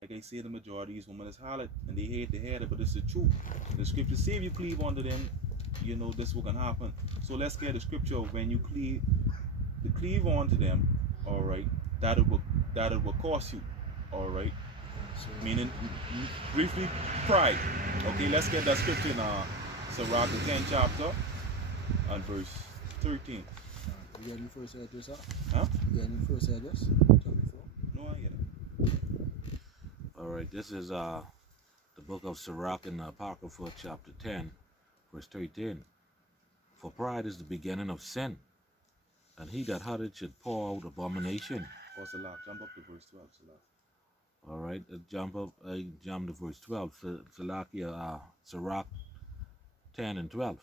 like I say, the majority of these women is harlot and they hate it, but it's the truth. The scripture say if you cleave unto them, this will can happen. So let's get the scripture when you cleave onto them, all right, that it will cost you, all right. Meaning, briefly, pride. Okay, let's get that scripture in Sirach, the 10th chapter, and verse 13. You got any first address up? Huh? You got any first address? Tell me for. No, I get it. All right, this is the book of Sirach in the Apocrypha, chapter 10, verse 13. For pride is the beginning of sin, and he that hath it should pour out abomination. Oh, Salah, jump up to verse 12, Salah. All right, jump to verse 12. Sirach 10 and 12.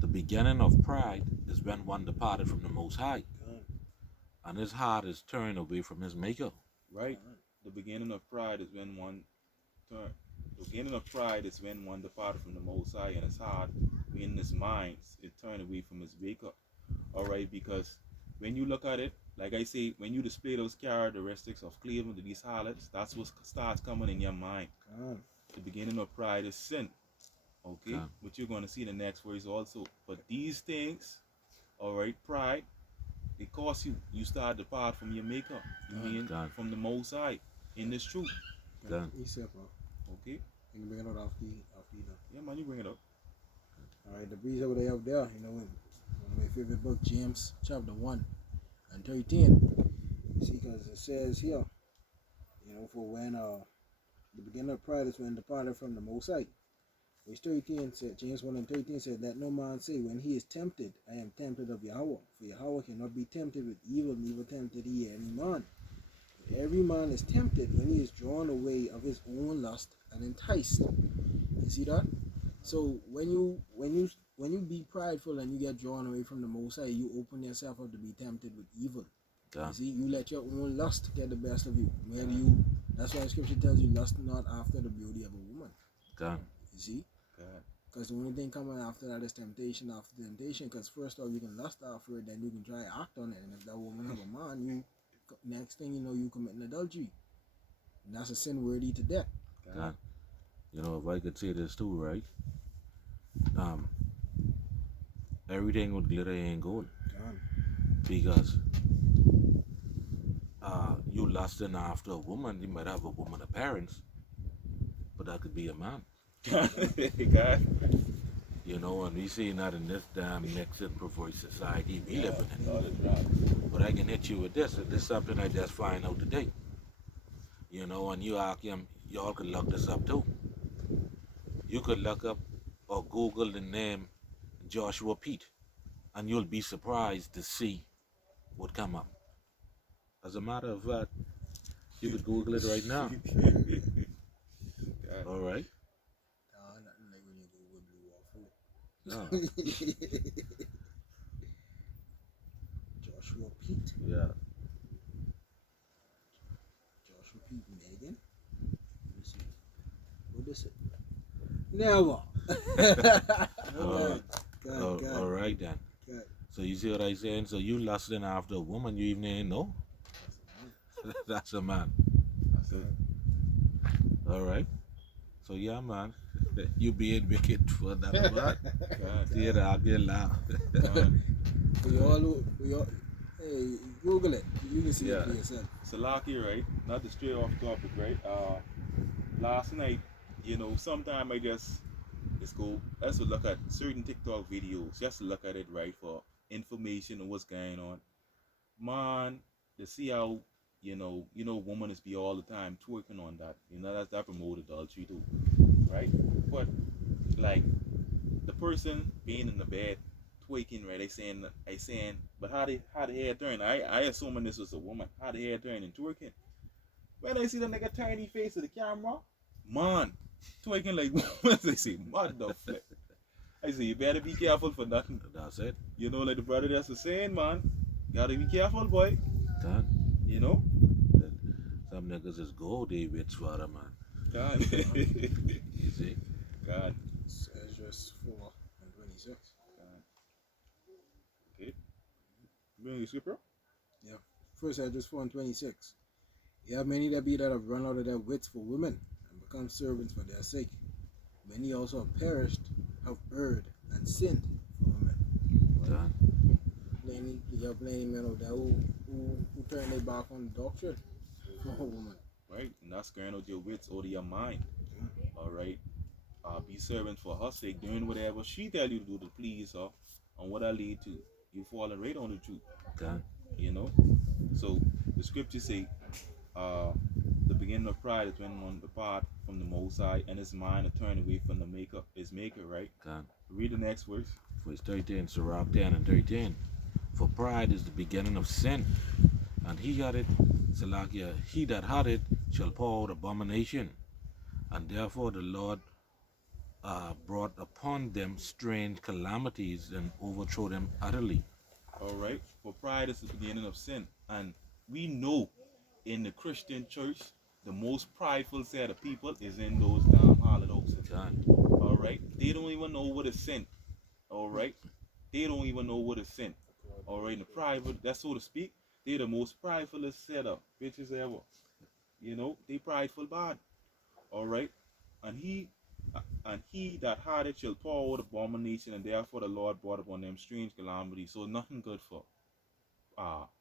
The beginning of pride is when one departed from the Most High, and his heart is turned away from his Maker. Right. The beginning of pride is when one turn. The beginning of pride is when one departed from the Most High, and his heart, in his mind, it turned away from his Maker. All right, because when you look at it, like I say, when you display those characteristics of cleaving to these harlots, that's what starts coming in your mind. The beginning of pride is sin. Okay, which you're going to see in the next verse also. But these things, all right, pride, it costs you. You start to depart from your Maker. You mean from the Most High in this truth. Done. Okay. You can bring it out after you. Yeah, man, you bring it up. All right, the breeze over there, one of my favorite book, James chapter 1 and 13. See, because it says here, for when the beginning of pride is when departed from the Most High. Verse 13 said, James 1 and 13 said, that no man say, when he is tempted, I am tempted of Yahweh. For Yahweh cannot be tempted with evil, neither tempted he any man. But every man is tempted when he is drawn away of his own lust and enticed. You see that? So when you be prideful and you get drawn away from the Most High, you open yourself up to be tempted with evil. You see, you let your own lust get the best of you. That's why Scripture tells you, lust not after the beauty of a woman. You see? Because the only thing coming after that is temptation after temptation. Because first off, you can lust after it, then you can try act on it. And if that woman have a man, next thing you know, you committing adultery. And that's a sin worthy to death. If I could say this too, right? Everything with glitter ain't gold. Because you lusting after a woman, you might have a woman appearance, but that could be a man. And we see that in this damn mixed and perverse society we live in. But I can hit you with this. This is something I just find out today. And you ask him, y'all could look this up too. You could look up or Google the name Joshua Pete, and you'll be surprised to see what come up. As a matter of fact, you could Google it right now. All right. Nothing like when you Google blue waffle. No. Joshua Pete. Yeah. Joshua Pete Megan. Let me see. What is it? Never. God. All right then. God. So you see what I'm saying? So you lusting after a woman you even ain't know? That's a man. That's it. All right. So yeah, man. You being wicked for that man. See it, I'll get loud. We all, hey, Google it. You can see it for yourself. Salaki, right? Not to stray off topic, right? Last night, sometime I just let's look at certain TikTok videos, just to look at it, right, for information on what's going on. Man, to see how, women is be all the time twerking on that. That promote adultery too, right? But like the person being in the bed twerking, right? I saying, but how the hair turn? I assuming this was a woman. How the hair turn and twerking? When I see the nigga tiny face of the camera, man, twerking like what they say, mud the flip. I say you better be careful for nothing. That's it. Like the brother that's saying, man, gotta be careful, boy. Done. Some niggas is gold, they with sweater, man. God. You see? God. Esdras 4 and 26. God. Okay. You bring your scripture? Yeah. First Esdras 4 and 26. You have many that have run out of their wits for women and become servants for their sake. Many also have perished, have erred, and sinned for women. God. You have plenty men out there who turn their back on the doctrine for a woman. Right? And that's scaring out your wits out of your mind. All right? Be servant for her sake, doing whatever she tell you to do to please her. And what that lead to? You falling right on the truth. God. You know? So the scriptures say, the beginning of pride is when one depart from the Most High and his mind to turn away from his maker, right? God. Read the next verse. Verse 13, Sirach 10 and 13. For pride is the beginning of sin, and he that had it shall pour out abomination. And therefore the Lord brought upon them strange calamities and overthrew them utterly. All right? For pride is the beginning of sin. And we know in the Christian church, the most prideful set of people is in those damn holidays. God. All right? They don't even know what is sin. All right? They don't even know what is sin. All right? The private, that's so to speak, they're the most prideful set of bitches ever. You know, they prideful bad. All right? And he that had it shall pour out abomination, and therefore the Lord brought upon them strange calamities. So nothing good for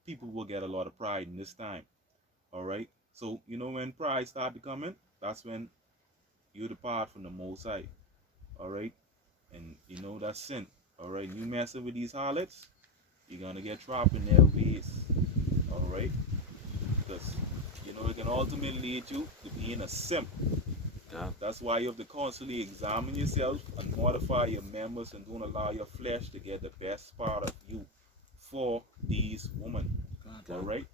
people will get a lot of pride in this time. All right? So, you know, when pride start to come in, that's when you depart from the Most High. All right? And, you know, that's sin. All right? You messing with these harlots, you're going to get trapped in their ways. All right? Because, you know, it can ultimately lead you to being a simp. God. That's why you have to constantly examine yourself and mortify your members and don't allow your flesh to get the best part of you for these women. God. All right?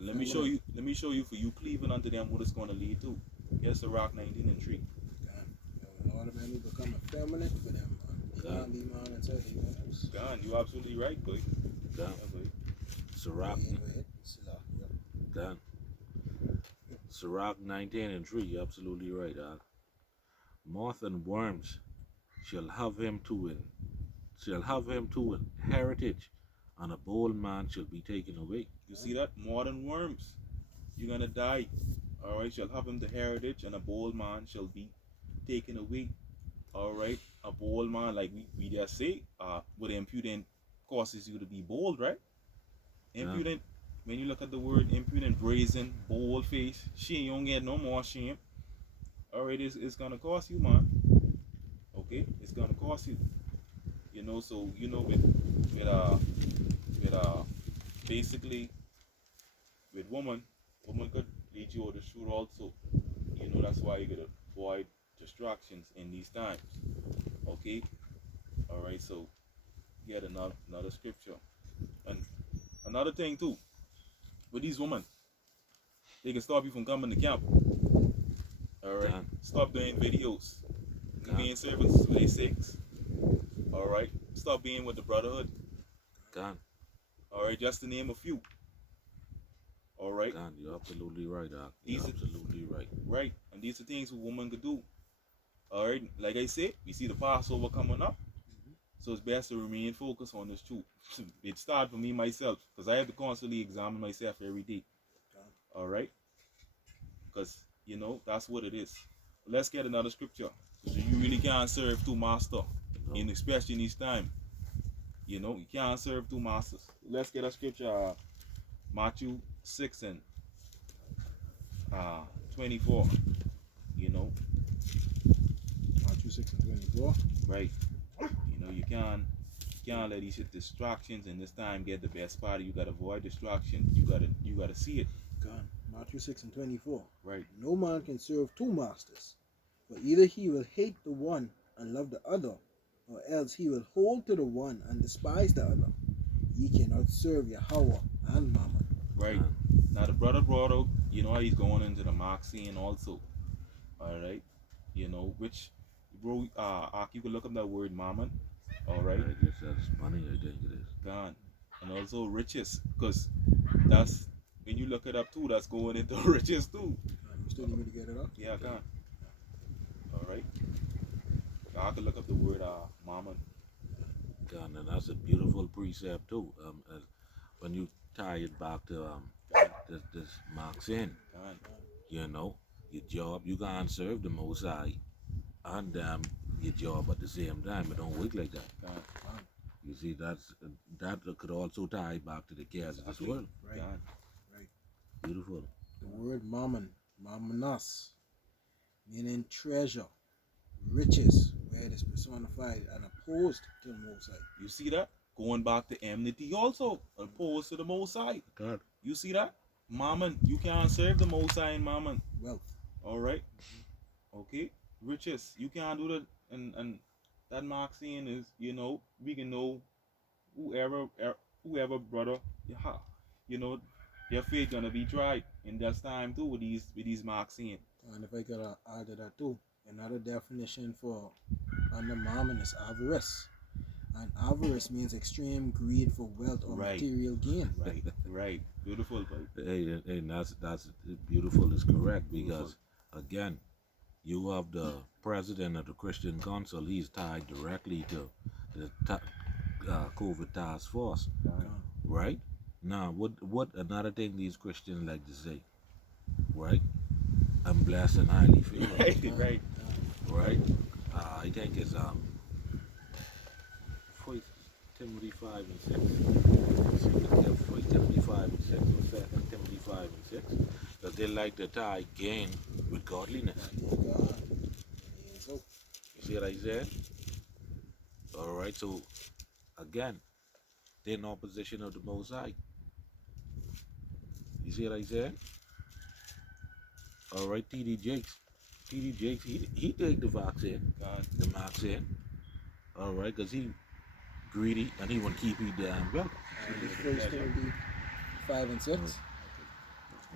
Let me show you for you cleaving unto them what it's going to lead to. Yes, Sirach 19 and 3. A lot of men who become effeminate for them. They can't be man and say they want else. God, you're absolutely right, boy. God. Yeah, boy. Sirach. God. Sirach 19 and 3, you're absolutely right, dog. Moth and worms shall have him to an heritage, and a bold man shall be taken away. You see that? More than worms. You're going to die. All right? Shall have him the heritage, and a bold man shall be taken away. All right? A bold man, like we just say, with impudent causes you to be bold, right? Impudent. When you look at the word impudent, brazen, bold face, shame, you don't get no more shame. All right, it's gonna cost you, man. Okay, it's gonna cost you. You know, so you know with basically with woman could lead you out the shoot also. You know, that's why you gotta avoid distractions in these times. Okay, all right. So get another scripture, and another thing too. With these women, they can stop you from coming to camp. Alright? Stop doing videos. Being servants for their sakes. Alright? Stop being with the brotherhood. God. Alright, just to name a few. Alright? God, you're absolutely right, Doc. You're absolutely right. Right. And these are things a woman could do. Alright? Like I said, we see the Passover coming up. So it's best to remain focused on this truth. It started for me myself, because I have to constantly examine myself every day. All right? Because, you know, that's what it is. Let's get another scripture. Because you really can't serve two masters, and especially in this time. You know, you can't serve two masters. Let's get a scripture, Matthew 6 and 24. You know? Matthew 6 and 24. Right. You know, you can't let these distractions in this time get the best part. You gotta avoid distraction. You gotta see it. God. Matthew 6 and 24. Right. No man can serve two masters, for either he will hate the one and love the other, or else he will hold to the one and despise the other. Ye cannot serve Yahweh and Mammon. Right. Now the brother brought out, you know how he's going into the mark scene also. Alright. You know, which bro, you can look up that word mammon. Alright. I guess that's money, I think it is. God. And also riches. Because that's, when you look it up too, that's going into riches too. You still need me to get it up? Yeah, I can. Alright. I can look up the word mammon. God, and that's a beautiful precept too. When you tie it back to this marks in. God, You know, your job, you can't serve the Most High and your job at the same time. It don't work like that. God, You see, that could also tie back to the cares of this Exactly. world. Right. God, Right. Beautiful. The word mammon, mammonas, meaning treasure, riches, where it is personified and opposed to the Most High. you see that? Going back to enmity also, opposed to the Most High. God. You see that? Mammon, you can't serve the Most High in Mammon. Wealth. All right? Okay? Riches, you can't do that. And that Maxine is, we can know whoever brother, you know, their faith gonna be tried in this time too with these Maxine. And if I could add to that too, another definition for under mammon is avarice. And avarice means extreme greed for wealth or Right. material gain. Right. Beautiful, bro. Hey, that's beautiful is correct because Beautiful. again, you have the president of the Christian Council. He's tied directly to the COVID task force, right? Now, what another thing these Christians like to say, right? I'm blessed and highly favored, Right. right? I think it's 1 Timothy 5 and 6. 1 Timothy 5 and 6 or 2 Timothy 5 and 6. That they like to tie gain with godliness. God. So, You see what I said? Alright, so again, they're in opposition of the Most High. You see what I said? Alright, TD Jakes, he take the vaccine, God. the vaccine. Alright, because he greedy and he want to keep his damn wealth. this First Timothy 5 and 6.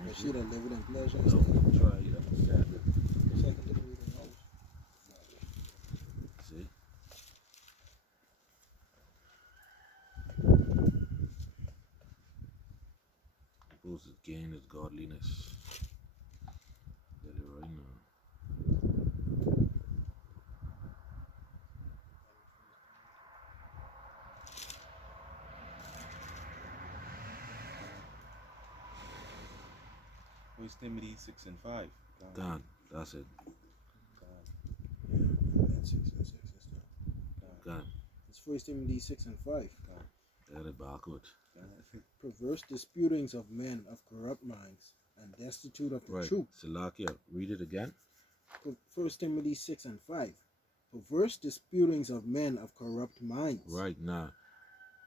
You should have lived in pleasure. So, try it, understand it. Second Timothy and all. See? Suppose his gain is godliness. Get it right now. First Timothy 6 and 5. God. God, that's it. God. And 6 and 6 is that. God, It's First Timothy 6 and 5. get it backwards. God. Perverse disputings of men of corrupt minds and destitute of the Right. truth. Salakia, read it again. First Timothy 6 and 5. Perverse disputings of men of corrupt minds. Right now,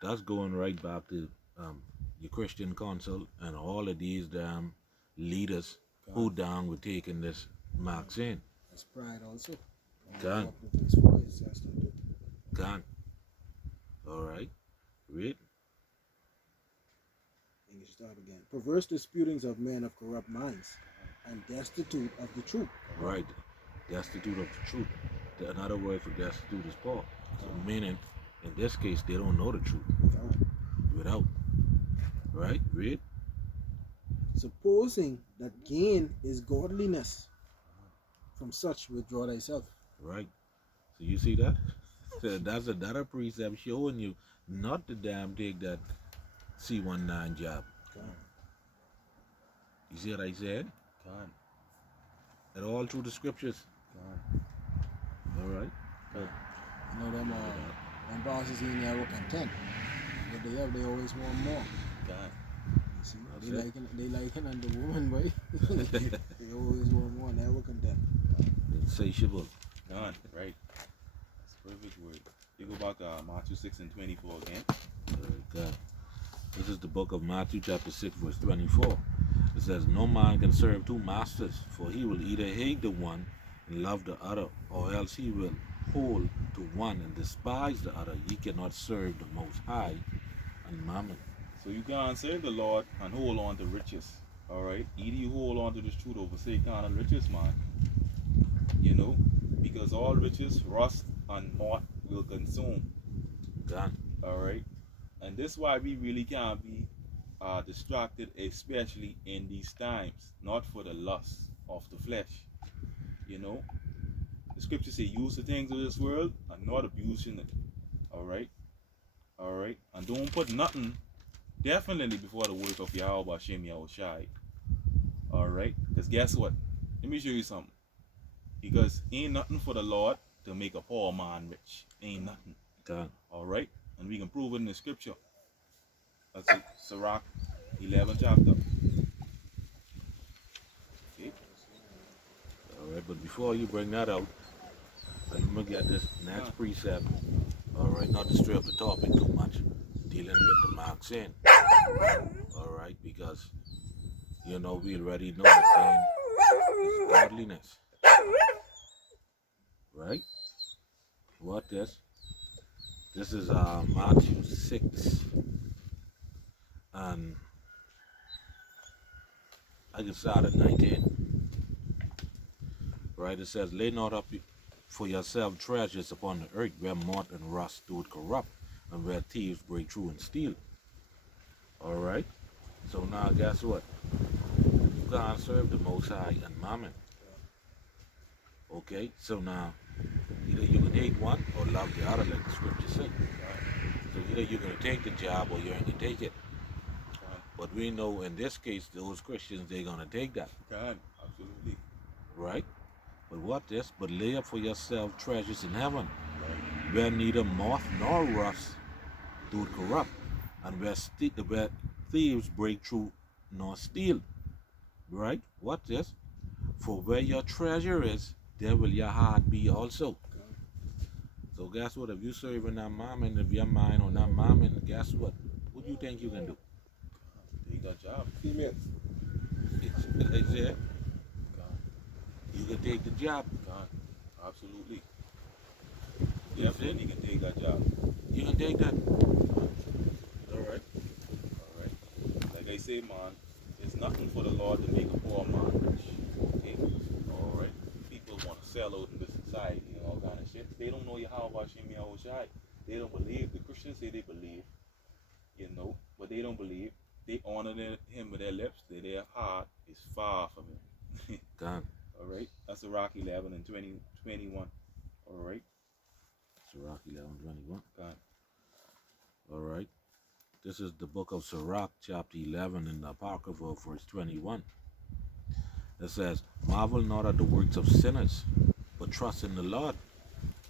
that's going right back to your Christian council and all of these damn leaders who down with taking this marks in. That's pride also. God. Up to verse 4, it says to do. God. All right. Read. And you start again. Perverse disputings of men of corrupt minds and destitute of the truth. Right. Destitute of the truth. Another word for destitute is poor. So meaning, in this case, they don't know the truth. Without. Right? Read. Supposing that gain is godliness, from such withdraw thyself. Right. So you see that? That's another precept showing you not to damn take that C19 job. You see what I said? God. And all through the scriptures. God. All right. You know them bosses in there were content. What they have, they always want more. God. You see, they liking on the woman, boy. They always want more, never content. Insatiable. God. Right. That's a perfect word. You go back to Matthew 6 and 24 again. God. This is the book of Matthew chapter 6 verse 24. It says, no man can serve two masters, for he will either hate the one and love the other, or else he will hold to one and despise the other. Ye cannot serve the Most High and Mammon. So you can't serve the Lord and hold on to riches. Alright? Either you hold on to this truth over say kind of riches, man. You know? Because all riches rust and moth will consume. God. Alright? And this is why we really can't be distracted, especially in these times. Not for the lust of the flesh. You know? The scripture say use the things of this world and not abusing it. Alright? Alright? And don't put nothing definitely before the work of Yahweh Hashem Yahushai. Alright? Because guess what? Let me show you something. Because ain't nothing for the Lord to make a poor man rich. Ain't nothing. God. Alright? And we can prove it in the scripture. That's it. Sirach 11 chapter. Okay? All right, but before you bring that out, let me get this next precept. All right, not to stray off the topic too much, dealing with the mark sin. All right, because you know we already know the sin is godliness. Right? What this? This is Matthew 6, and I can start at 19. Right? It says, "Lay not up for yourself treasures upon the earth, where moth and rust do corrupt, and where thieves break through and steal." All right. So now, guess what? You can't serve the Most High and Mammon. Okay. So now, either you can hate one or love the other, like the scripture says. So either you're gonna take the job or you ain't gonna take it. But we know in this case, those Christians, they're gonna take that. God, absolutely. Right? But what this? But lay up for yourself treasures in heaven, Right. where neither moth nor rust do corrupt, and where thieves break through nor steal. Right? What this? For where your treasure is, there will your heart be also. So guess what? If you serving that mammon, if you're mine on that mammon, guess what? What do you think you can do? Take that job. Female. They said, God. you can take the job. God. Absolutely. Definitely can take that job. You can take that. Alright. Alright. Like I say, man, it's nothing for the Lord to make a poor man rich. Okay? Alright. People want to sell out in this society and all kind of shit. They don't know Yahweh Hashem Yahushai. They don't believe. The Christians say they believe. You know, but they don't believe. They honor him with their lips. Their heart is far from him. God. Alright? That's Sirach 11 and 21. Alright? Sirach 11:21. God. All right. This is the book of Sirach, chapter 11, in the Apocrypha, verse 21. It says, "Marvel not at the works of sinners, but trust in the Lord,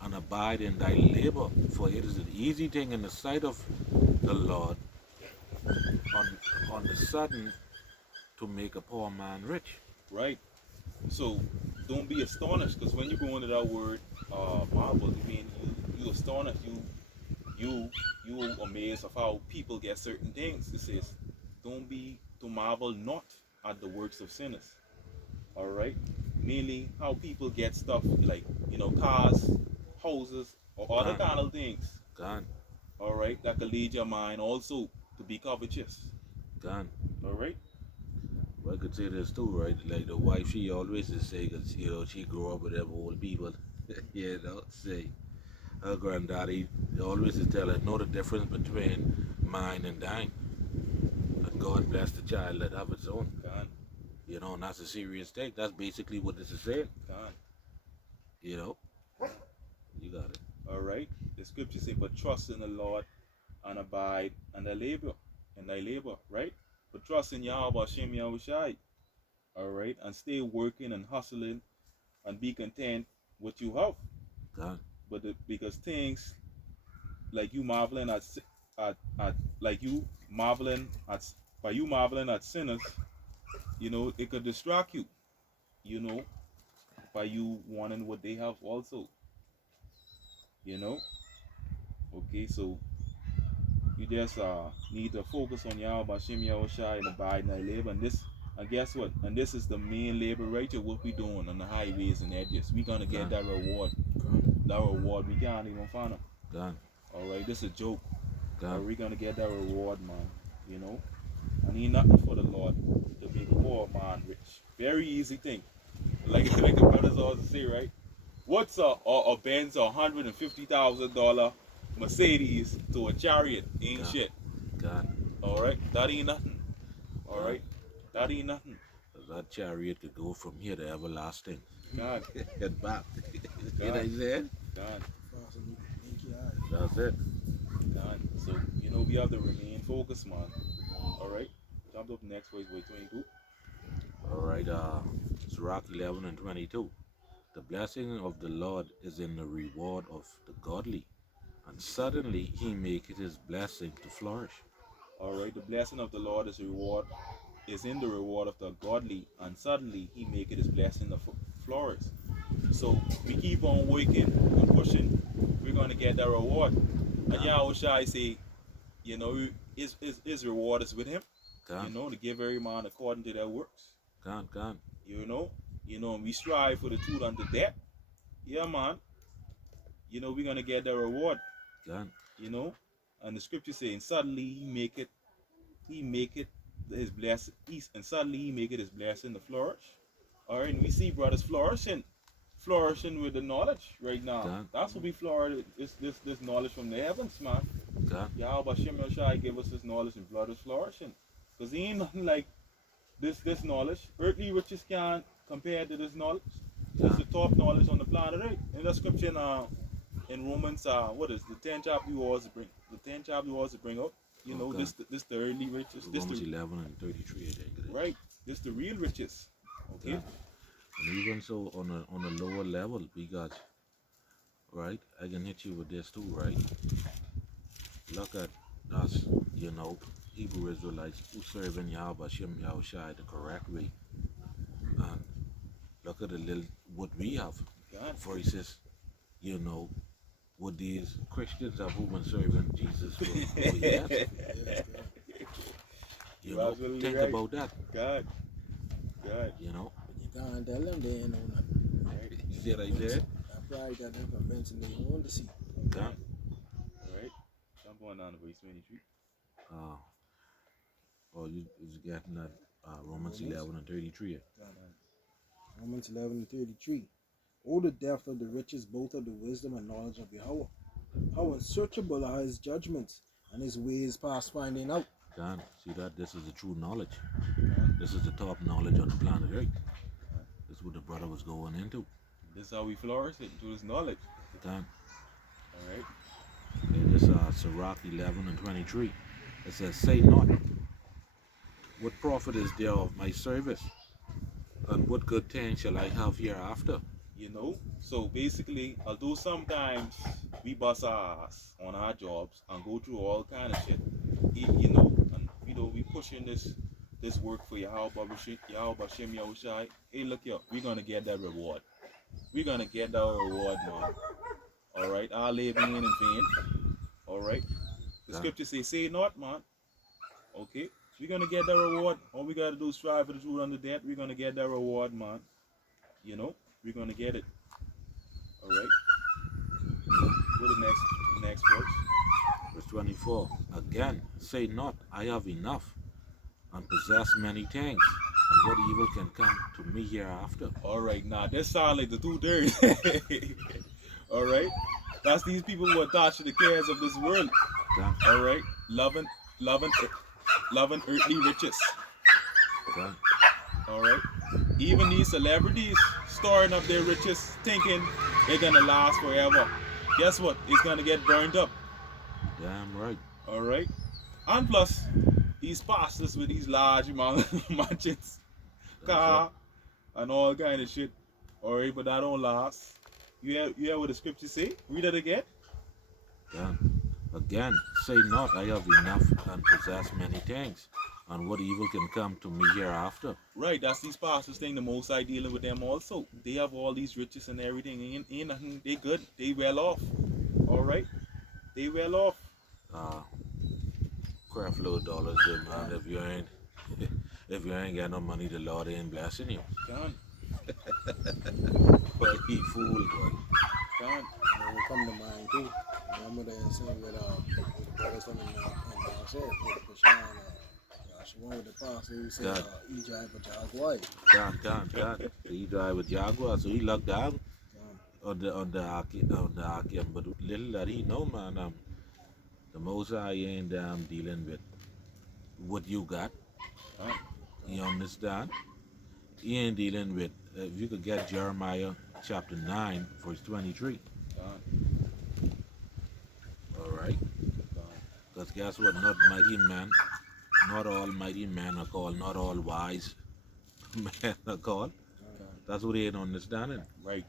and abide in thy labor, for it is an easy thing in the sight of the Lord on the sudden to make a poor man rich." Right? So don't be astonished, because when you go into that word marvel, I mean you astonished, you amazed of how people get certain things. It says, don't be to marvel not at the works of sinners. Alright? Meaning how people get stuff like, cars, houses, or other kind of things. God. Alright? That could lead your mind also to be covetous. God. Alright? Well, I could say this too, right? Like the wife, she always just say, because, she grew up with them old people, say, her granddaddy always just tell her, know the difference between mine and thine. And God bless the child that have its own. God. And that's a serious thing. That's basically what this is saying. God. You got it. Alright? The scripture say, but trust in the Lord and abide in thy labor, right? But trust in Yahweh Hashem Yahushai. Alright? And stay working and hustling and be content what you have. God. But because things like you marveling at by you marveling at sinners, it could distract you, by you wanting what they have also. Okay, so you just need to focus on Yahweh Hashem Yahushai and abide in thy labor. And guess what? And this is the main labor right here, what we doing on the highways and edges. We're gonna get that reward. That reward, we can't even find them. God. Alright, this is a joke. God. We're gonna get that reward, man. I need nothing for the Lord to make a poor man rich. Very easy thing. Like the brothers always say, right? What's a Benz or $150,000 Mercedes to a chariot? Ain't God. shit. God. Alright? That ain't nothing. Alright? That ain't nothing. That chariot could go from here to everlasting. God. And back. God. What I said? God. That's it. God. So, we have to remain focused, man. All right. Jump up next verse 22. All right, Sirach 11 and 22. The blessing of the Lord is in the reward of the godly, and suddenly he maketh his blessing to flourish. All right. The blessing of the Lord is in the reward of the godly, and suddenly he maketh his blessing to flourish. So we keep on working and pushing, we're gonna get that reward. And Yahweh Shai say, you know, his reward is with him. You know, to give every man according to their works. Can. You know, and we strive for the truth unto death. Yeah, man. You know, we're gonna get the reward. Can. You know, and the scripture saying, suddenly he make it his blessing, and suddenly he make it his blessing to flourish. All right, and we see brothers flourishing with the knowledge right now. Can. That's what we flourish. This knowledge from the heavens, man. Can. Yahweh Shem Yoshai give us this knowledge, and brothers flourishing. Cause he ain't nothing like this knowledge. Earthly riches can't compare to this knowledge. It's the top knowledge on the planet, right? In the scripture in Romans, what is the 10th chapter you always bring? The 10th chapter you always bring up. You know, this the earthly riches. Romans 11 and 33, I think it is. Right. This the real riches. Okay. Yeah. And even so, on a lower level, we got, right? I can hit you with this too, right? Look at us, you know, Hebrew Israelites who serve in Yahweh Shem Yahushai the correct way. And look at what we have versus, you know, what these Christians have who been serving Jesus for years. You know, think about that. God. But You you can't tell them they ain't know nothing. Right. You see what I said? That pride got them convincing they want to see. Yeah. Alright. Jump on down to verse 23. You was getting that Romans 11 and 33. Romans 11 and 33. Oh, the depth of the riches, both of the wisdom and knowledge of Yahweh. How unsearchable are his judgments, and his ways past finding out. Dan, see that? This is the true knowledge. This is the top knowledge on the planet Earth. This is what the brother was going into. This is how we flourish into this knowledge. Dan. Alright. Okay, this Sirach 11 and 23. It says, say not, what profit is there of my service? And what good thing shall I have hereafter? You know, so basically, although sometimes we bust our ass on our jobs and go through all kind of shit, you know, and you know, we pushing this work for Yahweh Shem Yahushai. Hey, look here, we're gonna get that reward. We're gonna get that reward, man. All right, our labor ain't in vain. All right, the scripture say not, man. Okay, we're gonna get that reward. All we gotta do is strive for the truth under death. We're gonna get that reward, man. You know. We're gonna get it. All right. Go to the next verse. Verse 24. Again, say not, I have enough, and possess many things, and what evil can come to me hereafter? All right. Now this sounds like the 2/3. All right. That's these people who are attached to the cares of this world. Dan. All right. Loving earthly riches. Dan. All right. Even these celebrities storing up their riches, thinking they're gonna last forever. Guess what? It's gonna get burned up. Damn right. All right. And plus, these pastors with these large mansions, car, and all kind of shit. All right, but that don't last. You hear what the scripture say? Read it again. Dan. Again, say not, I have enough, and possess many things, and what evil can come to me hereafter? Right, that's these pastors thing. The Most High dealing with them also. They have all these riches and everything. Ain't nothing. They good. They well off. All right, they well off. Crap load dollars there, man. If you ain't got no money, the Lord ain't blessing you. Gone. But he fool, boy. Gone. And it will come to mind too. Remember that saying with the brothers from in said with Pashan, Yashua with the pastor who said he drive a Jaguar. Can. He drive a Jaguar, so he locked down on the Akim. But little that he know, man, the Most High ain't dealing with what you got. You understand? He ain't dealing with, if you could get Jeremiah chapter 9, verse 23. All right? Because guess what? Not mighty man not all mighty men are called, not all wise men are called. That's what they ain't understanding. Right.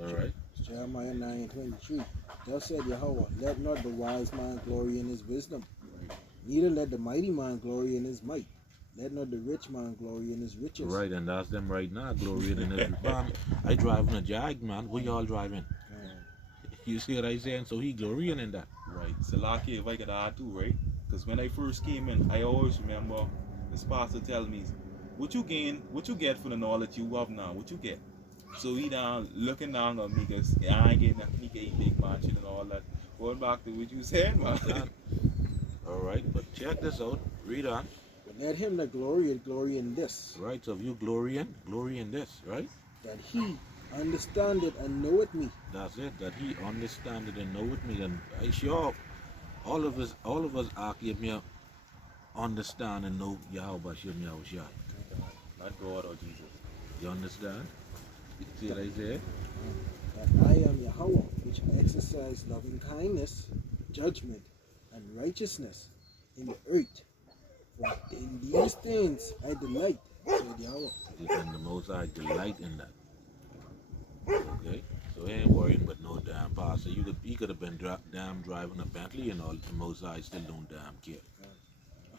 All right. Jeremiah 9:23. Thus said Yahweh, let not the wise man glory in his wisdom, neither let the mighty man glory in his might. Let not the rich man glory in his riches. Right, and that's them right now, glorying in his man. I driving a Jag, man. What y'all driving? You see what I saying? So he glorying in that. Right. So, lucky if I could add too, right? Because when I first came in, I always remember this pastor tell me, what you get for the knowledge you have now? What you get? So he down looking down on me because I ain't getting nothing. He get big mansion and all that. Going back to what you said, man. All right, but check this out. Read on. But let him that glory in this, Right, so if you glory in this, right? that he understandeth and knoweth me. That's it. That he understand it and know with me. And I sure all of us are give me understand and know Yahweh Shem Yahushua. Not God or Jesus. You understand? You see what I said? That I am Yahweh, which exercise loving kindness, judgment, and righteousness in the earth. For in these things I delight, said Yahweh. And the Most High delight in that. Okay? So he ain't worrying about no damn pastor. He could have been damn driving a Bentley and all. The Most High still don't damn care.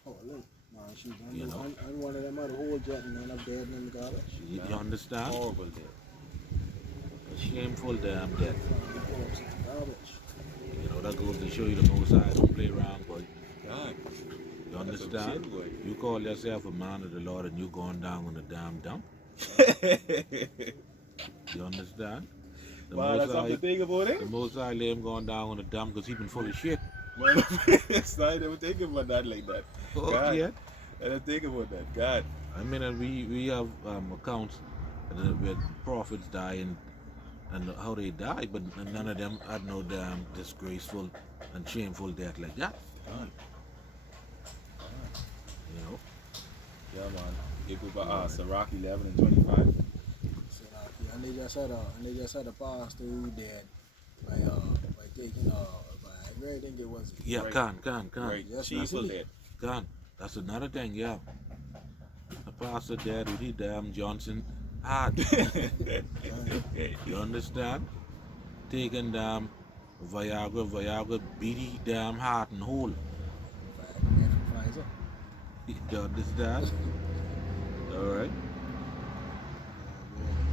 Oh, look, man, shoot, You know? I'm one of them out of whole jet and then I'm dead in the garbage. You understand? Horrible day. A shameful damn death. Garbage. You know, that goes to show you the Most High don't play around, boy. God. You understand? You call yourself a man of the Lord and you going down on the damn dump. You understand? The Wow, that's something to think about, eh? The Most High let him going down on the dump because he been full of shit. Man, it's not even thinking about that like that. Oh, God. yeah. I didn't think about that. God. I mean, and we have accounts where prophets die and how they die, but none of them had no damn disgraceful and shameful death like that. God. You know? Yeah, man. It go by Sirach 11 and 25. And they just had a pastor who dead by taking I think it was Yeah, Right. can. Right. Yes, Shameful that's dead. Can. That's another thing, yeah. The pastor dead with his damn Johnson heart. You understand? Taking damn Viagra beat his damn heart and whole. Pfizer. You understand? Alright.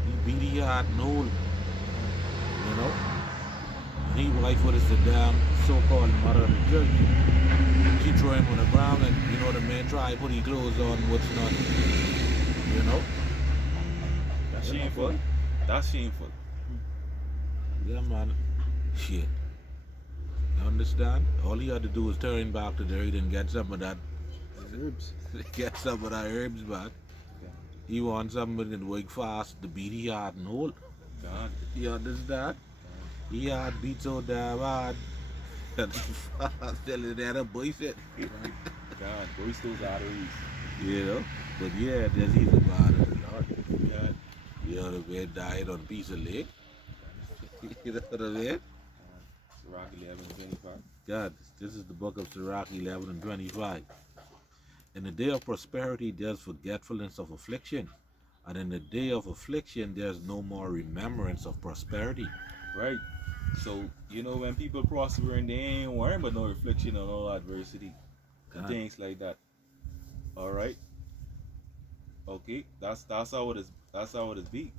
He beat his heart and whole. You know? And he wife was the damn so-called mother of the church. She threw him on the ground and you know the man tried to put his clothes on, what's not. You know? That's shameful. That's shameful. Yeah, man. Shit. You understand? All he had to do was turn back to the earth and get some of that. Herbs. Get some of that herbs back. He wants somebody to work fast, the beat he had and hold. God. You understand? He had beat so damn hard. And fast telling that a boy said. God. Voice those arteries. You know? But yeah, there's he's a man of the Lord. God. You know, the man died on a piece of leg. You know what I mean? Sirach 11 and 25. God, this is the book of Sirach 11 and 25. In the day of prosperity, there's forgetfulness of affliction. And in the day of affliction, there's no more remembrance of prosperity. Right. So, you know, when people prosper and they ain't worrying about no reflection on all adversity and God. things like that. Alright? Okay, that's how it is. That's how it is be.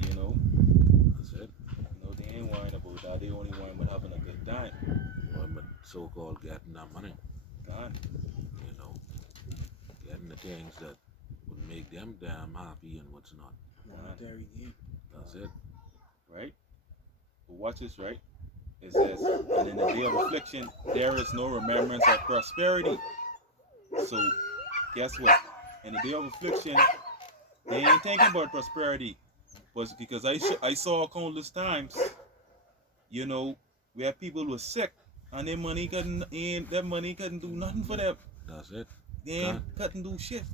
You know? That's it. You know, they ain't worrying about that. They only worrying about having a good time. But so-called getting that money. God. You know, getting the things that would make them damn happy and what's not. Monetary gain. That's it. Right? But watch this, right? It says, and in the day of affliction, there is no remembrance of prosperity. So, guess what? In the day of affliction, they ain't thinking about prosperity. But because I saw countless times, you know, where people were sick and their money couldn't do nothing for them. That's it. They couldn't do shit.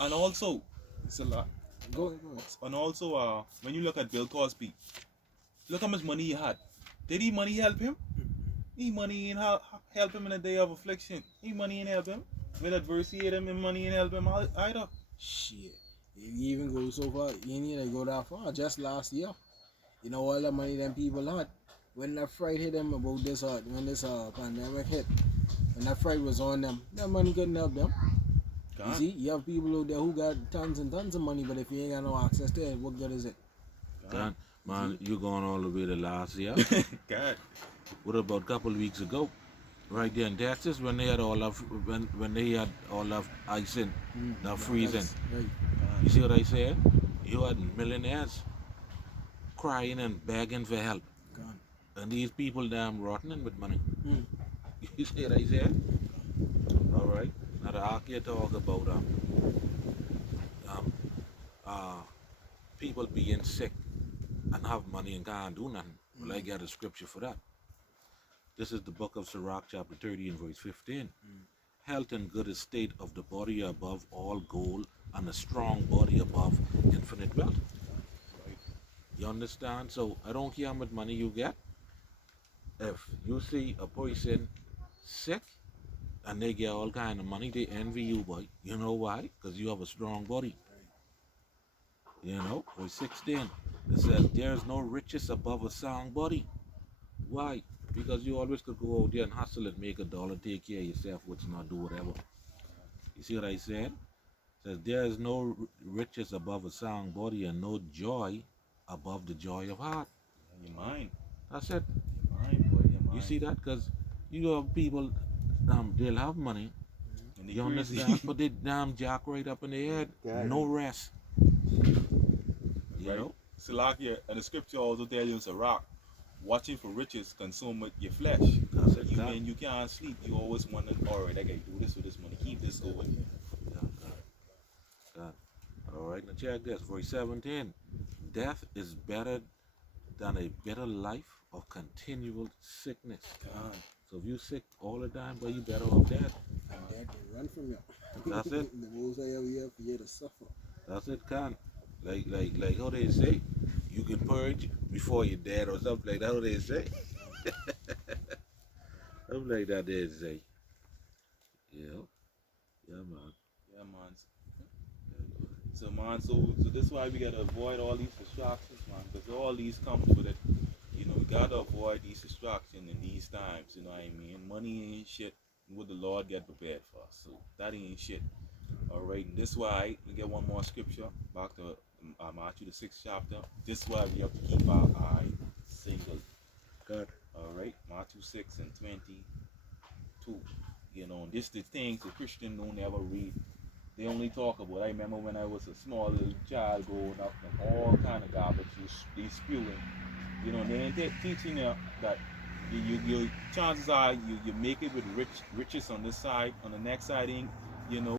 And also, it's a lot. Go ahead. And also, when you look at Bill Cosby, look how much money he had. Did he money help him? He money ain't help him in a day of affliction. He money ain't help him. Will adversity them in money and help them out either. Shit. If you even go so far, you need to go that far. Just last year, you know all the money them people had. When that fright hit them about this, when this pandemic hit, when that fright was on them, that money couldn't help them. You see, you have people out there who got tons and tons of money, but if you ain't got no access to it, what good is it? God, man, you going all the way to last year. God. What about a couple of weeks ago? Right there in Texas, when they had all of ice in, now freezing. Right. You see what I said? You had millionaires crying and begging for help, Gone. and these people damn rotting with money. Mm. You see what I said? All right. Now the archaea talk about um, uh, people being sick and have money and can't do nothing. Well, I got a scripture for that. This is the book of Sirach, chapter 30 and verse 15. Health and good estate of the body are above all gold, and a strong body above infinite wealth. You understand? So I don't care how much money you get. If you see a person sick and they get all kind of money, they envy you, boy. You know why? Because you have a strong body. You know, verse 16, it says, there's no riches above a sound body. Why? Because you always could go out there and hustle and make $1, take care of yourself, which not do whatever. You see what I said? It says, there is no riches above a sound body and no joy above the joy of heart. Your mind. That's it. Your mind, boy. Your mind. You see that? Because you have people, they'll have money, And they you crazy. understand? But they damn jack right up in the head. God. No rest. You Right. know? So like and the scripture also tells you it's a rock. Watching for riches consume with your flesh. That's it, You God. when you can't sleep, you always wonder, all right, I gotta do this with this money, keep this going. Yeah, God. All right, now check this. Verse 17. Death is better than a bitter life of continual sickness. God. So if you sick all the time, boy, you better off dead. And that can run from you. That's it. The most I ever have for you to suffer. That's it, Con. Like how they say, you can purge before you're dead or something like that. How they say. Something like that they say. Yeah. Yeah, man. Yeah, man. So man, so this is why we gotta avoid all these distractions, man, because all these comes with it. You know, we gotta avoid these distractions in these times. You know what I mean? Money ain't shit. What the Lord get prepared for us. So that ain't shit. All right. And this is why we get one more scripture back to Matthew the 6th chapter. This is why we have to keep our eye single. God. All right. Matthew 6 and 22. You know, this the things the Christian don't ever read. They only talk about. I remember when I was a small little child growing up, and all kind of garbage they spewing. You know, they ain't teaching you that you chances are you make it with riches on this side, on the next side, you know.